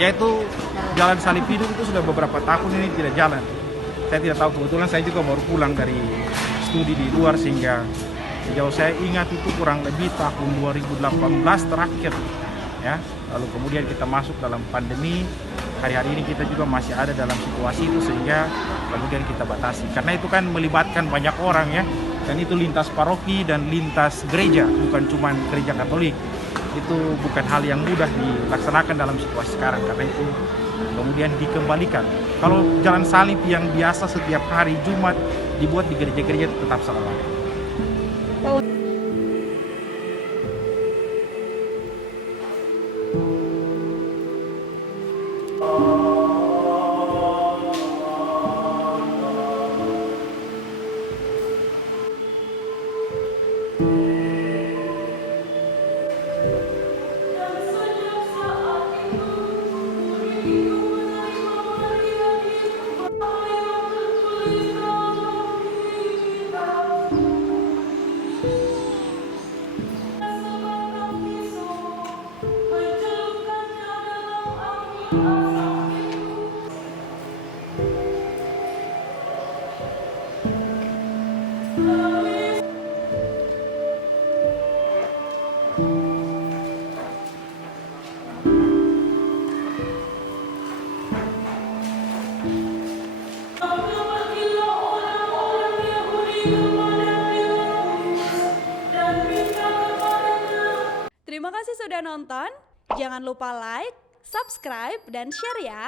yaitu Jalan Salib Hidup itu sudah beberapa tahun ini tidak jalan. Saya tidak tahu, kebetulan saya juga baru pulang dari studi di luar, sehingga sejauh saya ingat itu kurang lebih tahun 2018 terakhir ya. Lalu kemudian kita masuk dalam pandemi, hari-hari ini kita juga masih ada dalam situasi itu, sehingga kemudian kita batasi. Karena itu kan melibatkan banyak orang ya, dan itu lintas paroki dan lintas gereja, bukan cuma gereja Katolik. Itu bukan hal yang mudah dilaksanakan dalam situasi sekarang, karena itu kemudian dikembalikan. Kalau jalan salib yang biasa setiap hari Jumat dibuat di gereja-gereja tetap salah. Terima kasih sudah nonton. Jangan lupa like, subscribe, dan share ya.